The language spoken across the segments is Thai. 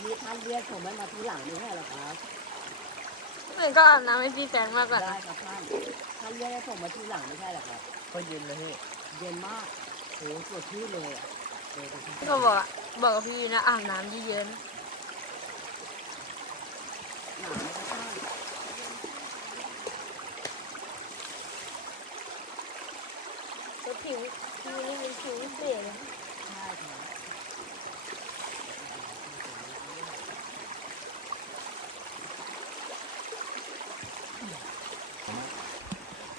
นนี้ท่านเรียกผมให้มาทีหลังไม่ใช่เหรอครับเหมือนก็อาบน้ำให้พี่แฟรงค์มากกว่าได้ครับท่านท่านเรียกให้ผมมาทีหลังไม่ใช่เหรอครับก็เย็นเลยพี่เย็นมากโหสดชื่นเลยอะเจอกันก็บอกอะบอกกับพี่ยูนะอาบน้ำเย็นหนาวไหมครับท่าน ๆก็ผิวพี่นี่เป็นผิวเสียเลย ใช่ครับ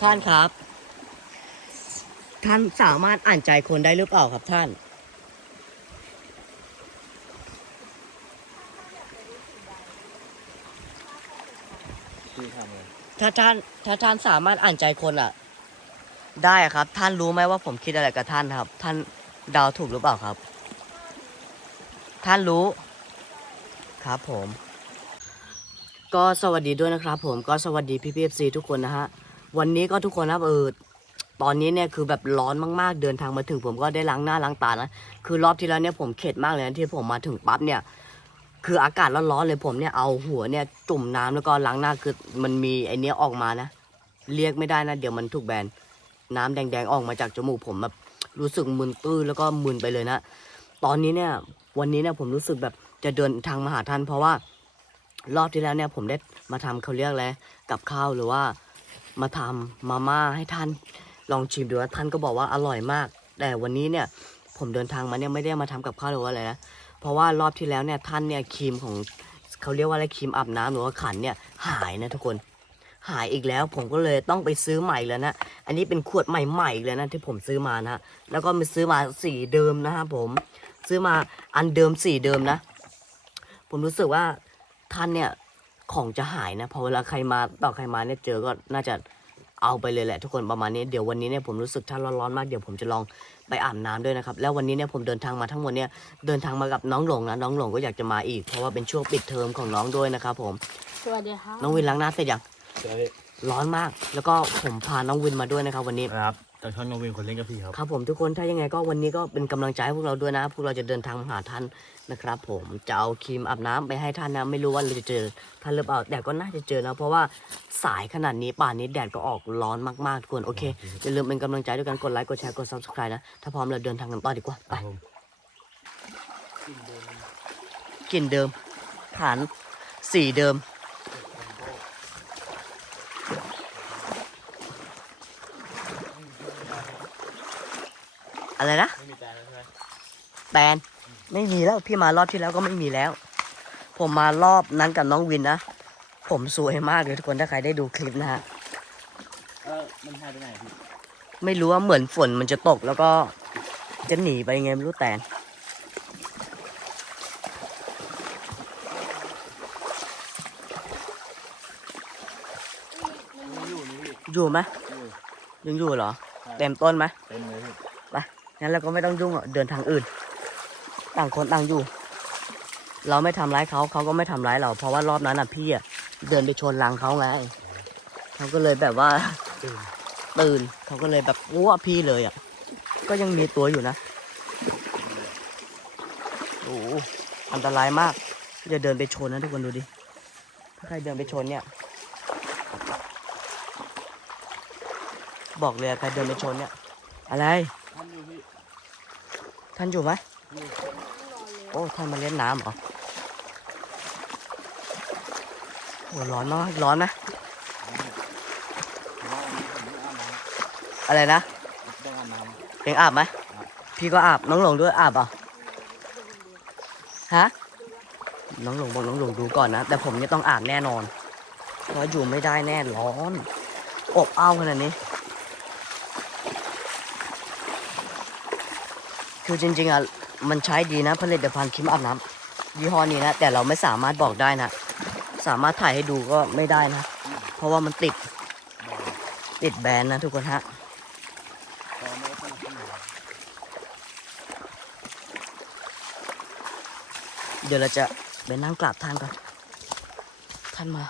ท่านครับ ท่านสามารถอ่านใจคนได้หรือเปล่าครับท่านพี่ทำไงถ้าท่านถ้าท่านสามารถอ่านใจคนอะ ได้ครับ ท่านรู้ไหมว่าผมคิดอะไรกับท่านครับ ท่านเดาถูกหรือเปล่าครับ ท่านรู้ครับผม ก็สวัสดีด้วยนะครับผมก็สวัสดีพี่พีเอฟซีทุกคนนะฮะ วันนี้ก็ทุกคนครับเออตอนนี้เนี่ยคือแบบร้อนมากๆ เดินทางมาถึงผมก็ได้ล้างหน้าล้างตานะคือรอบที่แล้วเนี่ยผมเข็ดมากเลยนะที่ผมมาถึงปั๊บเนี่ย คืออากาศร้อนๆเลยผมเนี่ยเอาหัวเนี่ยจุ่มน้ำแล้วก็ล้างหน้าคือมันมีไอเนี้ยออกมานะ เรียกไม่ได้นะ เดี๋ยวมันถูกแบนน้ำแดงๆออกมาจากจมูกผมแบบรู้สึกมึนตื้อแล้วก็มึนไปเลยนะ ตอนนี้เนี่ยวันนี้เนี่ยผมรู้สึกแบบจะเดินทางมาหาท่านเพราะว่า รอบที่แล้วเนี่ยผมได้มาทำเขาเรียกอะไรกับข้าวหรือว่า มาทำมาม่าให้ท่านลองชิมดูว่าท่านก็บอกว่าอร่อยมาก แต่วันนี้เนี่ยผมเดินทางมาเนี่ยไม่ได้มาทำกับข้าวหรือว่าอะไรนะเพราะว่ารอบที่แล้วเนี่ยท่านเนี่ยครีมของเขาเรียกว่าอะไรครีมอาบน้ำหรือว่าขันเนี่ยหายนะทุกคนหายอีกแล้วผมก็เลยต้องไปซื้อใหม่แล้วนะ อันนี้เป็นขวดใหม่ๆอีกแล้วนะที่ผมซื้อมานะฮะแล้วก็มาซื้อมาสีเดิมนะฮะผมซื้อมาอันเดิมสีเดิมนะ ผมรู้สึกว่าท่านเนี่ย ของจะหายนะพอเวลาใครมาต่อใครมาเนี่ยเจอก็น่าจะเอาไปเลยแหละทุกคนประมาณนี้เดี๋ยววันนี้เนี่ยผมรู้สึกถ้าร้อนๆมากเดี๋ยวผมจะลองไปอาบน้ำด้วยนะครับแล้ววันนี้เนี่ยผมเดินทางมาทั้งหมดเนี่ยเดินทางมากับน้องหลงนะน้องหลงก็อยากจะมาอีกเพราะว่าเป็นช่วงปิดเทอมของน้องด้วยนะครับผมสวัสดีครับน้องวินล้างหน้าเสร็จยังเจอพี่ร้อนมาก แล้วก็ผมพาน้องวินมาด้วยนะครับวันนี้ครับ จากช่องน้องวินคนเล่นกับพี่ครับ ครับผมทุกคนถ้ายังไงก็วันนี้ก็เป็นกำลังใจให้พวกเราด้วยนะ พวกเราจะเดินทางมาหาท่านนะครับ ผมจะเอาครีมอาบน้ำไปให้ท่านนะไม่รู้ว่าเราจะเจอท่านหรือเปล่าแต่ก็น่าจะเจอนะเพราะว่าสายขนาดนี้ป่านนี้แดดก็ออกร้อนมากๆทุกคนโอเคอย่าลืมเป็นกำลังใจด้วยกันกดไลค์กดแชร์กด subscribe นะถ้าพร้อมเราเดินทางกันต่อดีกว่าไปผมกลิ่นเดิมฐานสีเดิม อะไรนะไม่มีแตนแล้วใช่ไหมแตนไม่มีแล้วพี่มารอบที่แล้วก็ไม่มีแล้ว ผมมารอบนั้นกับน้องวินนะผมสวยมากเลยทุกคนถ้าใครได้ดูคลิปนะฮะเออมันหายไปไหนพี่ไม่รู้ว่าเหมือนฝนมันจะตกแล้วก็จะหนีไปยังไงไม่รู้แตนมันอยู่นี่พี่อยู่ไหมอยู่ยังอยู่เหรอใช่เต็มต้นไหมเต็มเลยพี่ งั้นเราก็ไม่ต้องยุ่งหรอกเดินทางอื่น ต่างคนต่างอยู่ เราไม่ทำร้ายเขาเขาก็ไม่ทำร้ายเรา เพราะว่ารอบนั้นอะพี่อะเดินไปชนรังเขาไงเขาก็เลยแบบว่าตื่นตื่นเขาก็เลยแบบอ้วพี่เลยอะ ก็ยังมีตัวอยู่นะโอ้โหอันตรายมากอย่าเดินไปชนนะทุกคนดูดิถ้าใครเดินไปชนเนี่ย บอกเลยอะใครเดินไปชนเนี่ย อะไรท่านอยู่พี่ ท่านอยู่ไหมโอ้ท่านมาเล่นน้ำเหรอโอ้ร้อนมากร้อนไหมเพราะอาบน้อะไรนะำต้องอาบน้เองอาบไหมพี่ก็อาบน้องหลงด้วยอาบเหรอะฮะน้องหลงบอกน้องหลงดูก่อนนะ แต่ผมเนี่ยต้องอาบแน่นอน เพราะอยู่ไม่ได้แน่ร้อน อบอ้าวขนาดนี้ คือจริงๆอะมันใช้ดีนะผลิตภัณฑ์ครีมอาบน้ำยี่ห้อนี้นะ แต่เราไม่สามารถบอกได้นะ สามารถถ่ายให้ดูก็ไม่ได้นะ เพราะว่ามันติดติดแบรนด์นะทุกคนฮะเดี๋ยวเราจะไปนั่งกราบท่านก่อน ท่านมา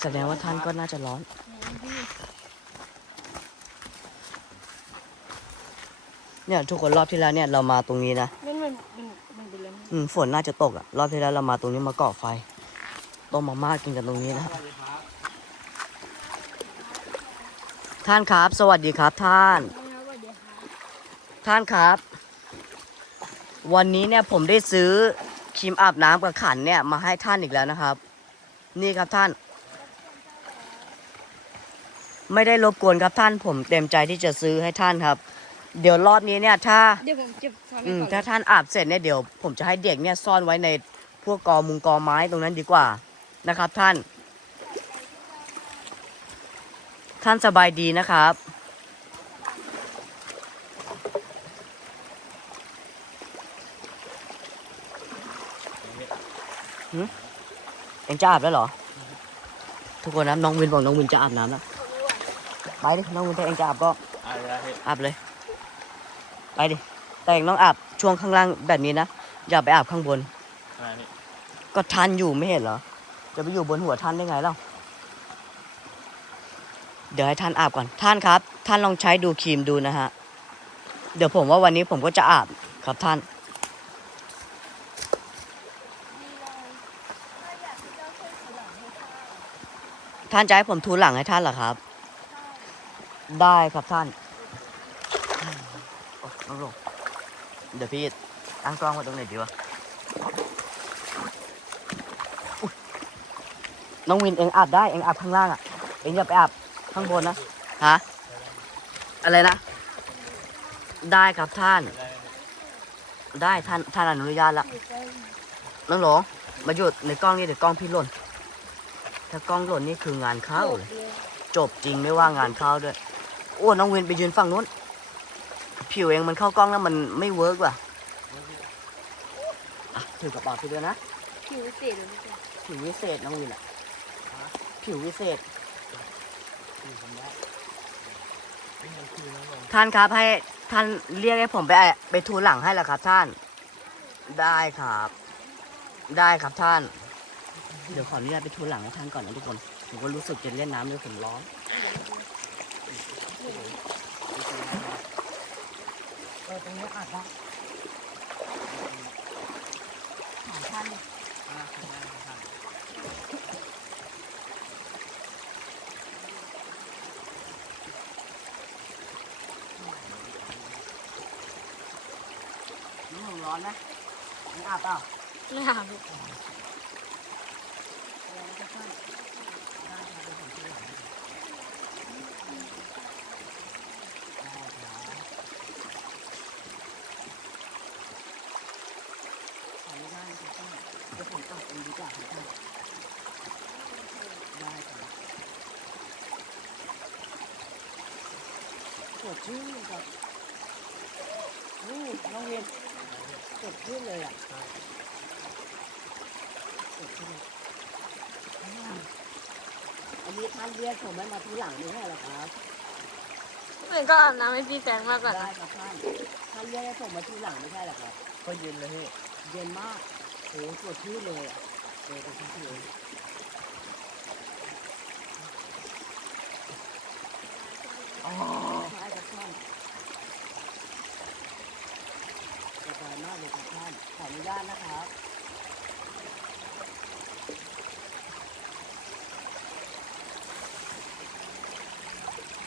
แสดงว่าท่านก็น่าจะร้อน เนี่ยทุกคนรอบที่แล้วเนี่ยเรามาตรงนี้นะนั่นมันมันมันเป็นอะไรนะอืมฝนน่าจะตกอะรอบที่แล้วเรามาตรงนี้มาเกาะไฟต้มมาม่ากินกันตรงนี้นะสวัสดีครับท่านครับ สวัสดีครับท่านสวัสดีครับท่านครับ วันนี้เนี่ยผมได้ซื้อครีมอาบน้ำกับขันเนี่ยมาให้ท่านอีกแล้วนะครับ นี่ครับท่าน ไม่ได้รบกวนครับท่านผมเต็มใจที่จะซื้อให้ท่านครับ เดี๋ยวรอบนี้เนี่ยถ้าเดี๋ยวผมเก็บฟังไว้อืมก่อนถ้าท่านอาบเสร็จเนี่ยเดี๋ยวผมจะให้เด็กเนี่ยซ่อนไว้ในพวกกอมุงกอไม้ตรงนั้นดีกว่านะครับ ท่าน ท่านสบายดีนะครับ เอ็งจะอาบแล้วเหรอ ทุกคนนะน้องวินบอกน้องวินจะอาบน้ำแล้วไปดิน้องวินถ้าเอ็งจะอาบก็อะไรเฮ้ยอาบเลย ไปดิ แต่เองต้องอาบช่วงข้างล่างแบบนี้นะ อย่าไปอาบข้างบน อะไรนี่ก็ท่านอยู่ไม่เห็นเหรอ จะไปอยู่บนหัวท่านได้ไงเล่า เดี๋ยวให้ท่านอาบก่อน ท่านครับ ท่านลองใช้ดูครีมดูนะฮะ เดี๋ยวผมว่าวันนี้ผมก็จะอาบครับท่าน ท่านจะให้ผมทูหลังให้ท่านเหรอครับ ได้ครับท่าน โอ้น้องลงเดี๋ยวพี่ตั้งกล้องไว้ตรงไหนดีวะอุ๊ยน้องวินเองอาบได้เองอาบข้างล่างอะเองอย่าไปอาบข้างบนนะฮะอะไรนะ ได้ครับท่านอะไรนี่ได้ท่านท่านอนุญาตแล้วน้องหลงมาหยุดในกล้องนี่เดี๋ยวกล้องพี่หล่นถ้ากล้องหล่นนี่คืองานเข้าเลยจบจริงไม่ว่างานเข้าด้วยโอ้น้องเวนไปยืนฝั่งนู้น ผิวเองมันเข้ากล้องแล้วมันไม่เวิร์กว่ะอะถือกระเป๋าไปด้วยนะผิวเศษเลยพี่ผิววิเศษน้องวินอะผิววิเศษคือผมได้นี่มันคือน้องลงท่านครับให้ท่านเรียกให้ผมไปไปทูหลังให้แล้วครับท่าน ได้ครับ ได้ครับท่าน เดี๋ยวขออนุญาตไปทูหลังให้ท่านก่อนนะทุกคน ผมก็รู้สึกจะเล่นน้ำด้วยผมร้อนเออต รงนี้อาจจะถามท่านอ่าทำได้ครับน้ำหนูร้อนนะมึงอาบเปล่า ไม่หาพี่ขออนุญาตนะครับท่านเดี๋ยวผมอาบเองดีกว่าครับท่านได้ครับสดชื่นครับนี่น้องเวียน สดชื่นเลยอะสดชื่นอ่าอันนี้ท่านเรียกผมให้มาทีหลังไม่ใช่เหรอครับเหมือนก็อาบน้ำให้พี่แฟนมากกว่าได้นะครับท่านท่านเรียกให้ผมมาทีหลังไม่ใช่เหรอครับก็เย็นเลยเฮ้ยเย็นมากโหสดชื่นเลยอะเจอกันที่เองอ๋อใช่ครับท่านสบายมากเลยครับท่าน ข ออนุญาตนะครับ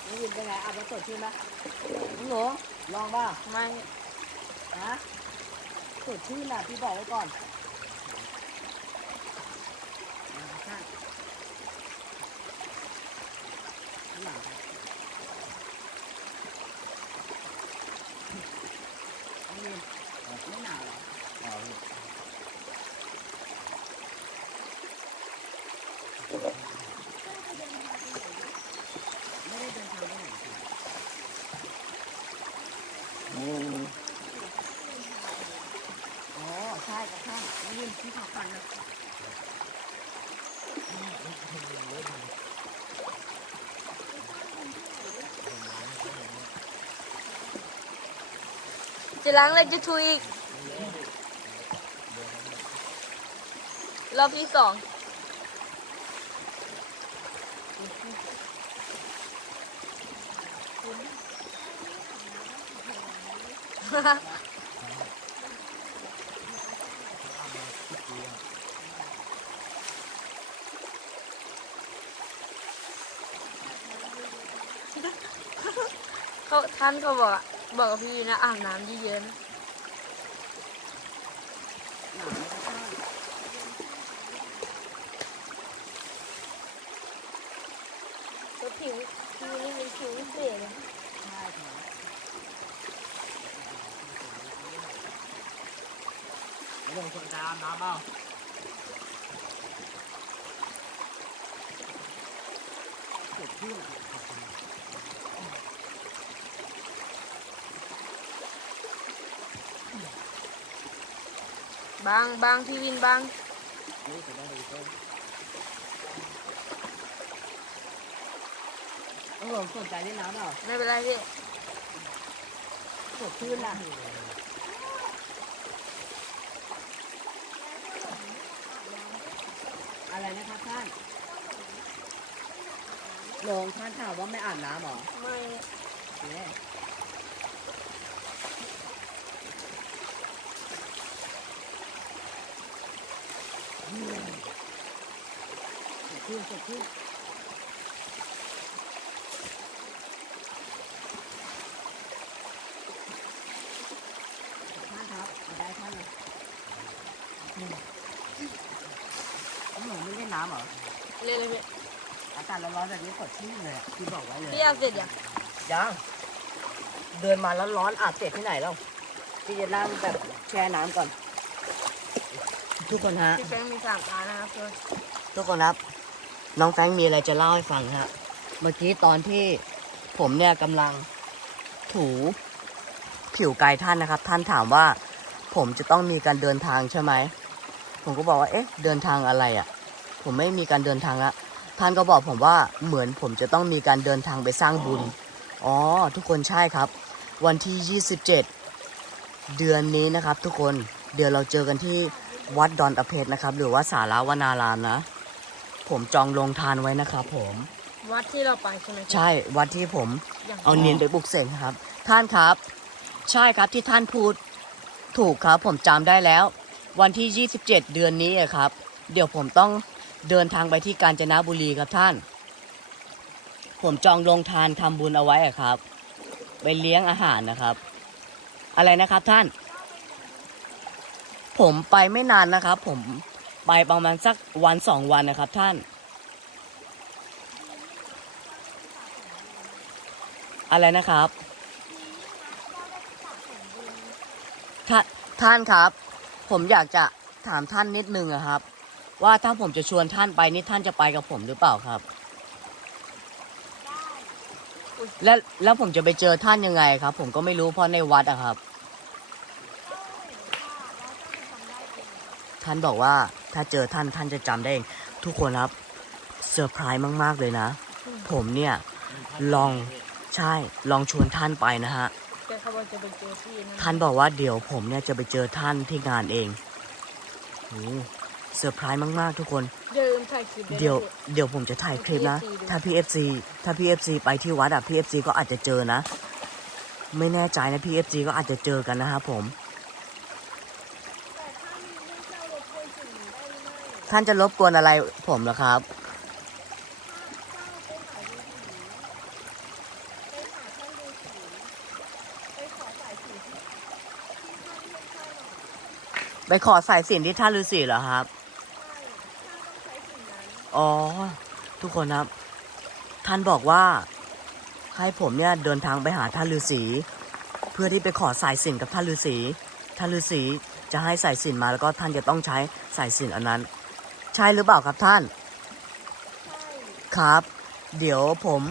นี่ยินเป็นไงอาบแล้วสดชื่นไหมน้องหนูลองป่ะไม่ ฮะสดชื่นอะพี่บอกไว้ก่อนนะครับข้างหลังครับน้องวินไม่หนาวเหรอ อ่าพี่ ไม่ได้เดินทางไปไหนครับ อืม อ๋อ ใช่ครับท่านน้องวินพี่ขอฟังนะ จะล้างอะไรจะทุยอีกรอบที่สองเขาท่านเขาบอกอะ บอกกับพี่นะอาบน้ำเยอะๆนะแล้วผิวพี่นี่เป็นผิวเปลี่ยนเลยไม่ต้องคนตามน้ำเปล่า เกิดขึ้น บางบางพี่วินบางนี่จะได้ดูต้นโอ้โหสนใจเล่นน้ำเปล่าไม่เป็นไรพี่สดชื่นอะอะไรนะครับท่านลงท่านถามว่าไม่อาบน้ำเหรอ ไม่ เนี่ย สดชื่นสดชื่นท่านครับเอาได้ท่านเลยอืมหนูไม่เล่นน้ำเหรอเล่นเลยพี่อากาศร้อนๆแบบนี้สดชื่นเลยอะที่บอกไว้เลย พี่อาเสร็จยังยังเดินมาแล้วร้อนอาบเสร็จที่ไหนแล้วพี่จะนั่งแบบแช่น้ำก่อน ทุกคนฮะ พี่แฟงมีสามอันนะครับเพื่อนทุกคนครับ น้องแฟรงค์มีอะไรจะเล่าให้ฟังฮะ เมื่อกี้ตอนที่ผมเนี่ยกำลังถูผิวกายท่านนะครับ ท่านถามว่า ผมจะต้องมีการเดินทางใช่ไหม ผมก็บอกว่า เอ๊ะ เดินทางอะไรอะ่ะ ผมไม่มีการเดินทางละ ท่านก็บอกผมว่าเหมือนผมจะต้องมีการเดินทางไปสร้างบุญ อ๋อ ทุกคนใช่ครับ วันที่ 27 เดือนนี้นะครับ ทุกคน เดี๋ยวเราเจอกันที่ วัดดอนตะเพชรนะครับ หรือว่าสาราวนารามนะ ผมจองลงทานไว้นะครับผม วัดที่เราไปใช่ไหมพี่ใช่วัดที่ผมอย่างเอาเนียนไปปลุกเสกนะครับ ท่านครับ ใช่ครับที่ท่านพูดถูกครับผมจำได้แล้ว วันที่ 27 เดือนนี้อะครับ เดี๋ยวผมต้องเดินทางไปที่กาญจนบุรีครับท่าน ผมจองลงทานทำบุญเอาไว้อะครับ ไปเลี้ยงอาหารนะครับ อะไรนะครับท่าน ผมไปไม่นานนะครับ ผมไปประมาณสักวันสองวันนะครับท่าน อะไรนะครับท่านท่านครับ ผมอยากจะถามท่านนิดนึงอะครับ ว่าถ้าผมจะชวนท่านไปนี่ท่านจะไปกับผมหรือเปล่าครับ แล้วแล้วผมจะไปเจอท่านยังไงครับ ผมก็ไม่รู้เพราะในวัดอะครับ ท่านบอกว่าถ้าเจอท่านท่านจะจำได้เองทุกคนครับเซอร์ไพรส์มาก ๆ เลยนะ ผมเนี่ยลองใช่ลองชวนท่านไปนะฮะ แกเขาบอกจะไปเจอพี่นะท่านบอกว่าเดี๋ยวผมเนี่ยจะไปเจอท่านที่งานเองโอ้เซอร์ไพรส์มาก ๆ ทุกคน เดิมถ่ายคลิปไนะเดี๋ยวพี่เดี๋ยวผมจะถ่ายคลิปนะให้ PFC ดูถ้า PFC ถ้า PFC ไปที่วัดอะ PFC ก็อาจจะเจอนะ ไม่แน่ใจนะ PFC ก็อาจจะเจอกันนะครับผม ท่านจะรบกวนอะไรผมเหรอครับ ไปขอสายสิญจนที่ท่านฤาษีเหรอครับ อ๋อ ทุกคนครับ ท่านบอกว่า ให้ผมเนี่ยเดินทางไปหาท่านฤาษีเพื่อที่ไปขอสายสิญจนกับท่านฤาษีท่านฤาษีจะให้สายสิญจนมาแล้วก็ท่านจะต้องใช้สายสิญจนอันนั้น ใช่หรือเปล่าครับท่าน ครับ เดี๋ยวผม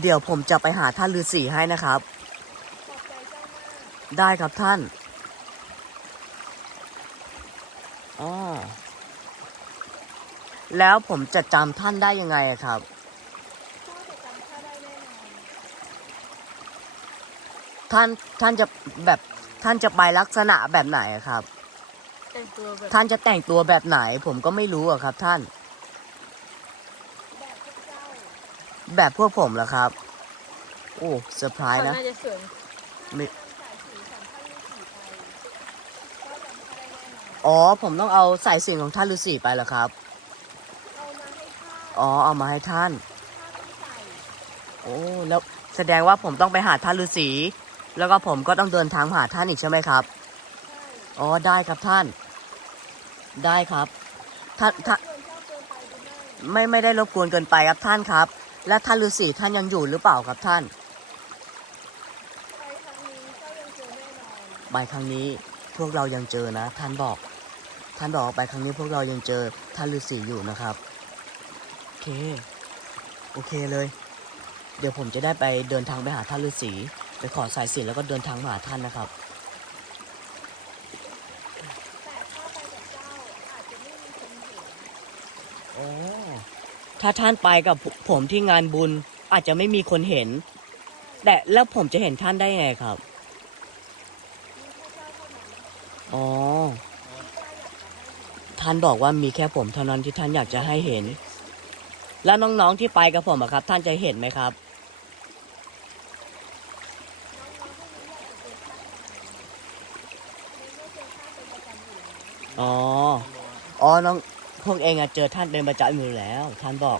เดี๋ยวผมจะไปหาท่านฤาษีให้นะครับ ได้ครับท่านอ๋อแล้วผมจะจำท่านได้ยังไงครับ ท่านท่านจะแบบท่านจะไปลักษณะแบบไหนครับ ท่านจะแต่งตัวแบบไหน ผมก็ไม่รู้อะครับ ท่าน แบบพวกแบบพวกผมเหรอครับ โอ้เซอร์ไพรส์นะอ๋อ ผมต้องเอาใส่สิญจของท่านฤาษีไปเหรอครับอ๋อ เอามาให้ท่านโอ้ แล้วแสดงว่าผมต้องไปหาท่านฤาษี แล้วก็ผมก็ต้องเดินทางหาท่านอีกใช่ไหมครับอ๋อ ได้ครับท่าน ได้ครับท่านท่านไม่ไม่ได้รบกวนเกินไปครับท่านครับ และท่านฤาษีท่านยังอยู่หรือเปล่าครับท่านไปครั้งนี้เจ้ายังเจอแน่นอนไปครั้งนี้พวกเรายังเจอนะ ท่านบอก ท่านบอกว่าไปครั้งนี้พวกเรายังเจอท่านฤาษีอยู่นะครับโอเคโอเคเลย เดี๋ยวผมจะได้ไปเดินทางไปหาท่านฤาษีไปขอสายสินแล้วก็เดินทางมาหาท่านนะครับ แต่ถ้าไปกับเจ้าอาจจะไม่มีคนเห็น โอ้ ถ้าท่านไปกับผมที่งานบุญอาจจะไม่มีคนเห็น แต่แล้วผมจะเห็นท่านได้ไงครับ อ๋อ ท่านบอกว่ามีแค่ผมเท่านั้นที่ท่านอยากจะให้เห็น แล้วน้องๆที่ไปกับผมอะครับ ท่านจะเห็นไหมครับ อ๋อ อ๋อ น้อง พวกเองอะเจอท่านเป็นประจำอยู่แล้ว ท่านบอก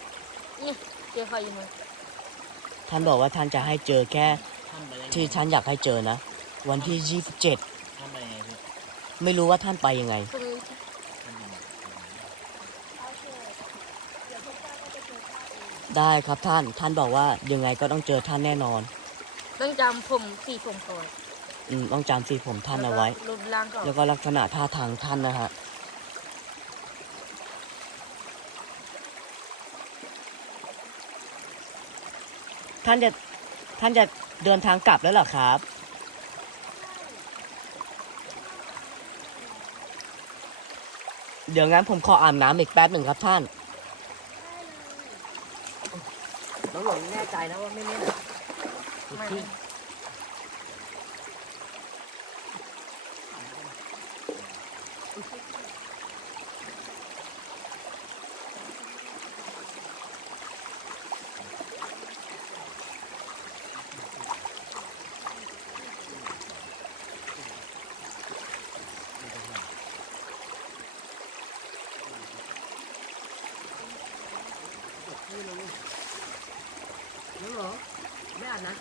นี่เจอใครอยู่ไหมท่านบอกว่าท่านจะให้เจอแค่ท่านไปยังไงที่ท่านอยากให้เจอนะ วันที่ท่านไปยังไงพี่27ไม่รู้ว่าท่านไปยังไงตรงนี้ท่านยังไงเอาเถอะเดี๋ยวพวกเจ้าก็จะเจอข้าเองได้ครับท่าน ท่านบอกว่ายังไงก็ต้องเจอท่านแน่นอน ต้องจำผมสีผมก่อนอืมต้องจำสีผมท่านเอาไว้รูปร่างก่อนแล้วก็ลักษณะท่าทางท่านนะฮะ ท่านจะท่านจะเดินทางกลับแล้วเหรอครับ เดี๋ยวงั้นผมขออาบน้ำอีกแป๊บหนึ่งครับท่านน้องหลงแน่ใจนะว่าไม่เล่นไม่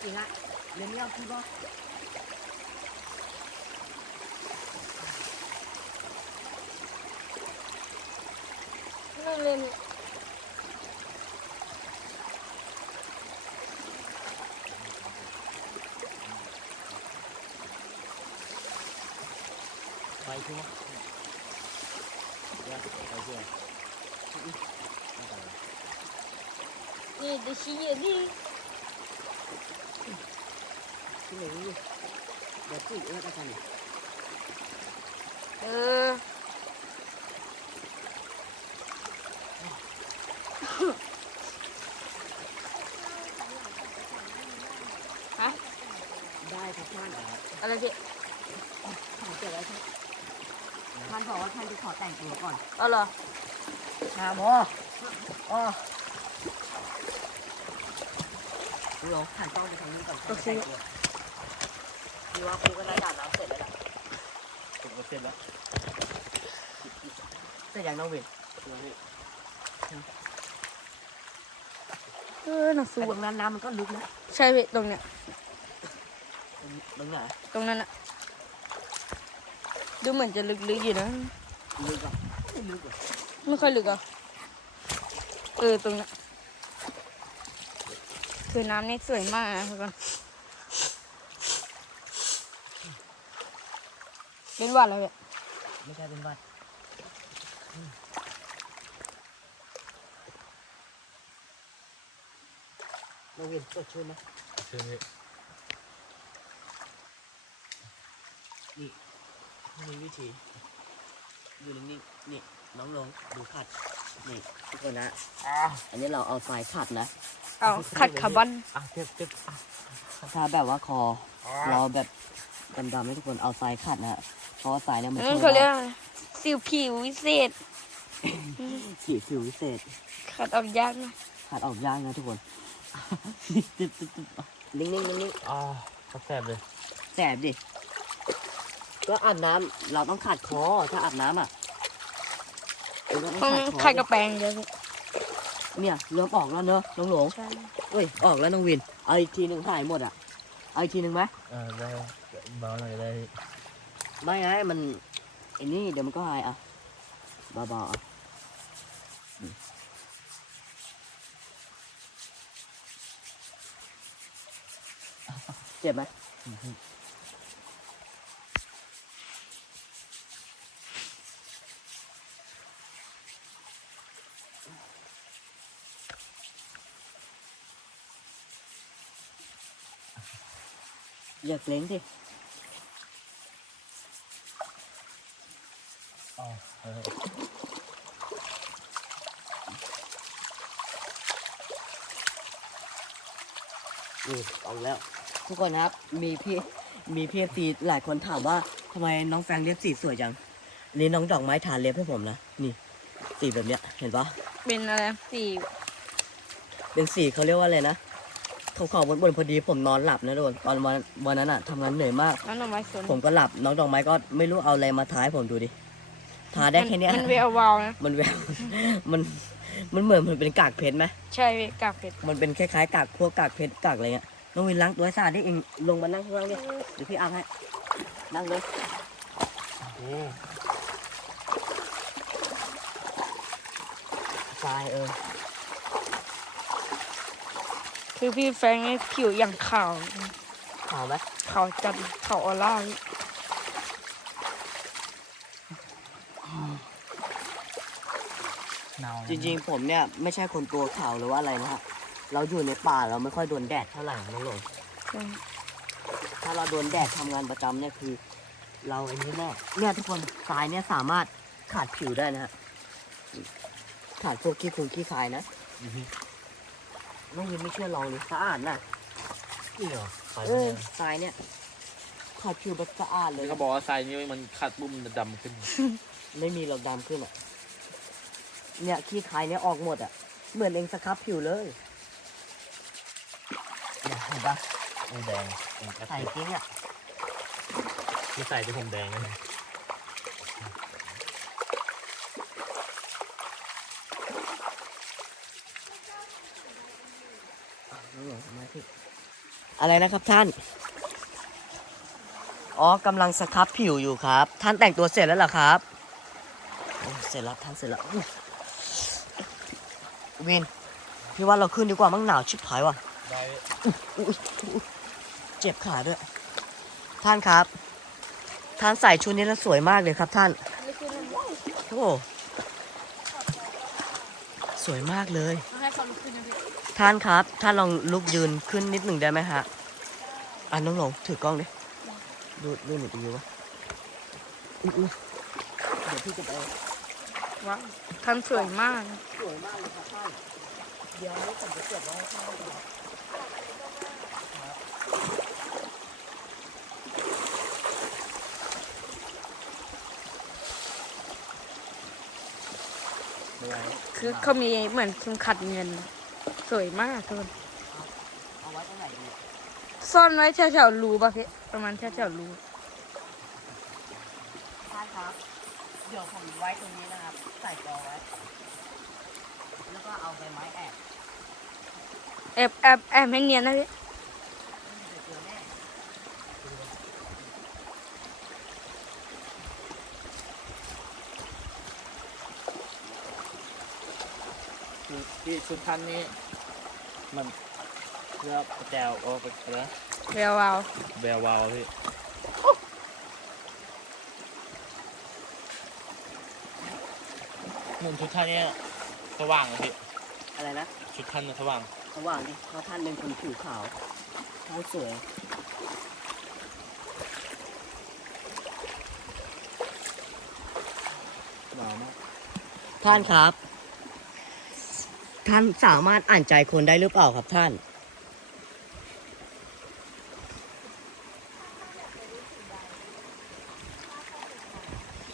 ไม่อาบน้ำจริงอะเรียนไม่เอาพี่ป่ะ ไม่เล่น ไปใช่ไหมเนี่ยไปเชื่อ นี่จะชี้อย่างนี้ พี่หนูเดี๋ยวพี่เอื้อกันกัน เออ ฮะ ได้ครับท่าน อะไรที่ ขอเก็บไว้ท่านท่านบอกว่าท่านจะขอแต่งตัวก่อน เอาเห รอหาหมออ๋อพี่หลงหันต้องไปทางนี้ก่อนโอเคพี่ว่าพี่ก็ได้อาบน้ำเสร็จแล้วแหละผมก็เสร็จแล้วเสร็จยังน้องวินเออหนักไอ้สูตรงนั้นน้ำมันก็ลึกนะใช่พี่ตรงเนี้ยตรงไหนตรงนั้นอะดูเหมือนจะลึกๆอยู่นะลึกอะไม่ ลึกอะไม่ค่อยลึกอะเออตรงนั้นคือน้ำนี่สวยมากนะทุกคนเป็นหวัดแล้วเนี่ยไม่ใช่เป็นวัดอืมน้องวินกดช่วยไหมเชื่อพี่นี่มีวิธีอยู่นิ่งๆนี่ น้องลงดูขัดนี่ทุกคนนะอันนี้เราเอาทรายขัดนะเอาขัดคาร์บอนอะเจ็บเจ็บอะถ้าแบบว่าคอเราแบบดำๆให้ทุกคนเอาทรายขัดนะฮะเพราะว่าทรายเนี่ยมันนั่นช่วยเขาเรียกอะไรสิวผิววิเศษขีดผิววิเศษขัดออกยากนะขัดออกยากนะทุกคนนิ่งๆนิ่งอ่าก็แสบเลยๆแสบดิก็อาบน้ำเราต้องขัดคอถ้าอาบน้ำอะเออเรา ต้ต้อองงขัดคอไข่กระแปรงเยอะพี่เนี่ยเริ่มออกแล้วเนอะน้องหลงใช่เอ้ยออกแล้วน้องวินเอาอีกทีหนึ่งหายหมดอะเอาอีกทีหนึ่งไหมเออได้เบาหน่อยได้พี่ไม่ไงมันไอ้นี่เดี๋ยวมันก็หายอะเบาๆอะอืมเจ็บไหม อย่าเกรงสิอ๋อเออนี่ออกแล้ว ทุกคนครับ มีพี่ มีพี่สีหลายคนถามว่าทำไมน้องแฟรงค์เล็บสีสวยจังอันนี่น้องดอกไม้ทาเล็บให้ผมนะ นี่ สีแบบเนี้ย เห็นปะเป็นอะไรสี่เป็นสีเขาเรียกว่าอะไรนะ เขาขอบนบนๆพอดีผมนอนหลับนะโดนตอนวันวันนั้นอะทำงานเหนื่อยมาก น้ำหน่อไม้สนผมก็หลับน้องดอกไม้ก็ไม่รู้เอาอะไรมาทาให้ผมดูดิทาได้แค่เนี้ยมันเวลวาวนะ มันแววมันมันเหมือนมันเป็นกากเพชรไหมใช่พี่กากเป็ดมันเป็นคล้ายๆกากพวกกากเพชรกากอะไรเงี้ยน้องวินล้างตัวให้สะอาดดิเองลงมานั่งข้างล่างดิเดี๋ยวพี่อาบให้นั่งเลยโอ้ทรายเออ คือพี่แฟรงค์นี่ผิวอย่างขาวขาวไหมขาวจัดขาวออร่าพี่หนาวจริงๆผมเนี่ยไม่ใช่คนตัวขาวหรือว่าอะไรนะฮะเราอยู่ในป่าเราไม่ค่อยโดนแดดเท่าไหร่น้องหลงใช่ถ้าเราโดนแดดทำงานประจำเนี่ยคือ เราไอ้นี้แน่เนี่ยทุกคนทรายเนี่ยสามารถขาดผิวได้นะฮะขาดพวกขี้ฝุ่นขี้คายนะอือฮึ น้องวินไม่เชื่อลองเลยสะอาดนะนี่เหรอสายเอเนี่อยทรายเนี่ยขาดผิวแบบสะอาดเลย แล้วก็บอกว่าทรายนี่มันขัดปุ๊บมันจะดำขึ้น ไม่มีเราดำขึ้นอะ เนี่ยขี้คายเนี่ยออกหมดอะ เหมือนเองสครับผิวเลยเนี่ยเห็นปะมันแดงเป็นแอปใส่จริงอะที่ใส่ที่ผมแดงนะ อะไรนะครับท่าน อ๋อกำลังสครับผิวอยู่ครับ ท่านแต่งตัวเสร็จแล้วเหรอครับโอ้เสร็จแล้วท่านเสร็จแล้วอุ๊ยวินพี่ว่าเราขึ้นดีกว่ามั้งหนาวชิบหายว่ะได้อุ๊ยอุ๊ยเจ็บขาด้วย ท่านครับ ท่านใส่ชุดนี้แล้วสวยมากเลยครับท่านนี่คือน้ำว้าวโอ้สวยมากเลยให้ความขึ้นนะพี่ ท่านครับ ท่านลองลุกยืนขึ้นนิดหนึ่งได้ไหมฮะอะน้องหลงถือกล้องดิ ดูดูหนูดีวะอุ๊ยอุ๊ยเดี๋ยวพี่จะไปว้าวท่านสวยมาก สวยมากเลยครับท่านเดี๋ยวนี้ผมจะเก็บไว้ให้ท่านนะครับไม่ไหวคือเขามีเหมือนเข็มขัดเงิน สวยมากทุกคนเอาไว้ตรงไหนดีซ่อนไว้แถวๆรูป่ะพี่ประมาณแถวๆรูท่านครับ เดี๋ยวผมไว้ตรงนี้นะครับ ใส่กอไว้ แล้วก็เอาใบไม้แอบแอบแอบแอบให้เนียนนะพี่ไม่มีเจอแน่คือที่ชุดท่านนี้ มันเพื่อแจวโอ้ไปแล้วแวววาวแวววาวพี่หมุนชุดท่านนี้สว่างเลยพี่อะไรนะชุดท่านน่ะสว่างระหว่างนี้เพราะท่านเป็นคนผิวขาวท่านสวยหนาวมากท่านครับ ท่านสามารถอ่านใจคนได้หรือเปล่าครับท่าน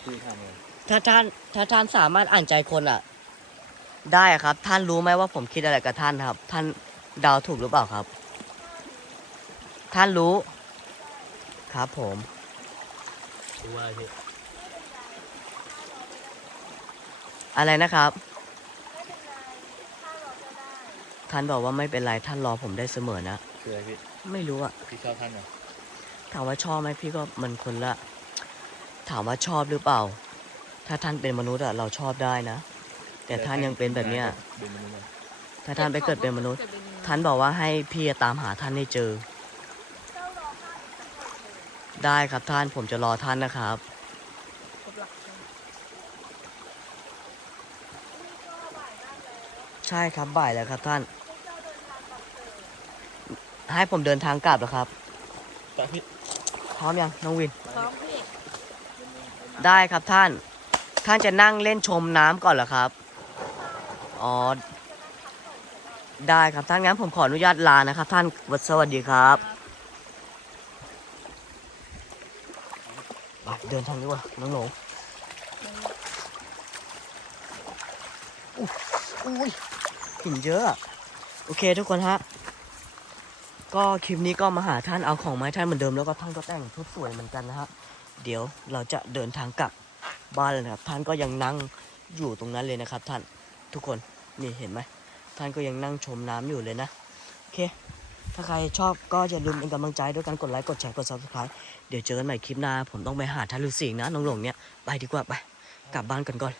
พี่ทำเลยถ้าท่าน ถ้าท่านสามารถอ่านใจคนอะ ได้ครับ ท่านรู้ไหมว่าผมคิดอะไรกับท่านครับ ท่านเดาวถูกหรือเปล่าครับ ท่านรู้ ครับผมดูว่าพี่อะไรนะครับ ท่านบอกว่าไม่เป็นไรท่านรอผมได้เสมอนะ คืออะไรพี่ ไม่รู้อะพี่ชอบท่านเหรอ ถามว่าชอบไหมพี่ก็มันคนละ ถามว่าชอบหรือเปล่า ถ้าท่านเป็นมนุษย์อะเราชอบได้นะ แต่ท่านยังเป็นแบบเนี้ย เป็นมนุษย์เหรอถ้าท่านไปเกิดเป็นมนุษย์เกิดเป็นมษย์ท่านบอกว่าให้พี่ตามหาท่านให้เจอ ได้ครับท่านผมจะรอท่านนะครับครบหลักใช่ไหมใช่ครับบ่ายแล้วครับท่าน ให้ผมเดินทางกลับเหรอครับไปพี่พร้อมยังน้องวิน พร้อมพี่ได้ครับท่าน ท่านจะนั่งเล่นชมน้ำก่อนเหรอครับ อ๋อ ได้ครับท่านงั้นผมขออนุญาตลานะครับ ท่านสวัสดีครับไปเดินทางดีกว่าน้องหลงอุ๊ยอุ้ยหินเยอะ โอเคทุกคนฮะ ก็คลิปนี้ก็มาหาท่านเอาของมาให้ท่านเหมือนเดิมแล้วก็ท่านก็แต่งชุดสวยเหมือนกันนะฮะเดี๋ยวเราจะเดินทางกลับบ้านเลยนะครับ ท่านก็ยังนั่งอยู่ตรงนั้นเลยนะครับ ท่านทุกคนนี่เห็นไหมท่านก็ยังนั่งชมน้ำอยู่เลยนะโอเค ถ้าใครชอบก็อย่าลืมเป็นกำลังใจด้วยการกดไลค์กดแชร์กด subscribe เดี๋ยวเจอกันใหม่คลิปหน้า ผมต้องไปหาท่านฤาษีนะน้องหลงเนี่ยไปดีกว่าไปกลับบ้านกันก่อน